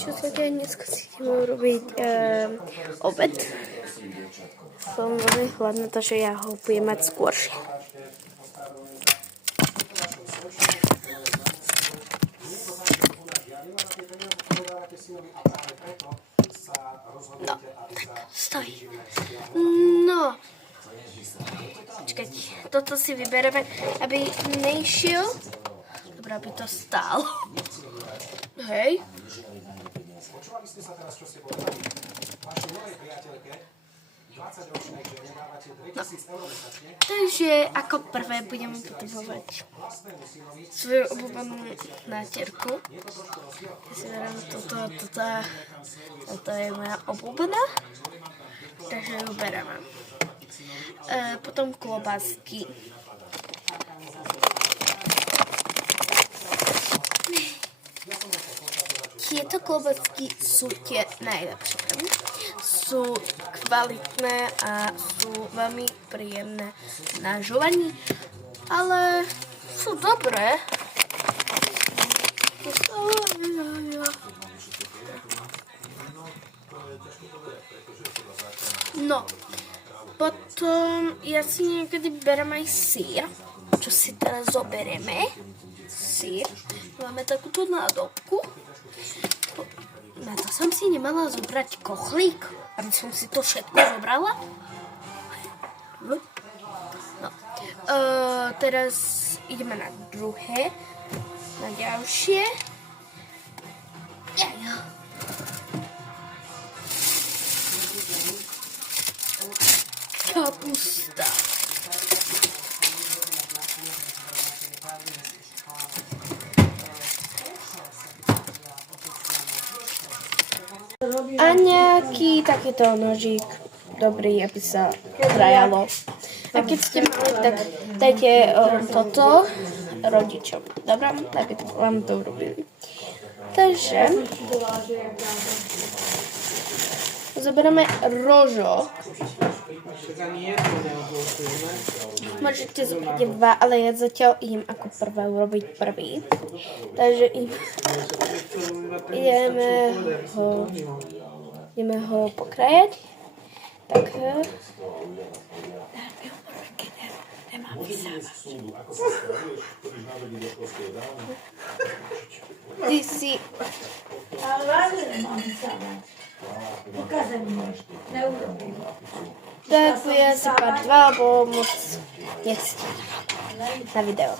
Čo sa deje? Dneska si ideme urobiť obed. Som veľmi hladná, takže ja ho budem mať skôršie. No, stojí. No. Počkajte, toto si vybereme, aby nešiel. Dobre, aby to stálo. Hej. Počúvali ste sa teraz, čo ste povedali? Vašej novej priateľke, 20-ročnej, že nedávate 2000 eur mesačne. Takže ako prvé budeme potrebovať svoju obľúbenú nátierku. Ja si verím, toto je moja obľúbená. Takže ju bereme. Potom klobásky. Tieto klobásky sú tie najlepšie. Sú kvalitné a sú veľmi príjemné na žúvaní, ale sú dobré. No, potom ja si niekedy berem aj sír, čo si teraz zoberieme. Sír. Máme takúto nádobku. Na to som si nemala zobrať kochlík, aby som si to všetko zobrala. No. Teraz ideme na druhé, na ďalšie. Kapusta. A nejaký takýto nožík dobrý, aby sa trajalo. A keď ste mali, tak dajte toto rodičom. Dobre? Aby vám to urobili. Takže zoberieme rožok. Môžete zobrať dva, ale ja zatiaľ idem ako prvé urobiť prvý. Takže ideme ho pokrajať. Tak. Nemám vysávať. Ty si... Ale vážne nemám vysávať. Ukázaj mi ešte. Neurobím. Tak budem sypať dva, lebo moc nestíham na video.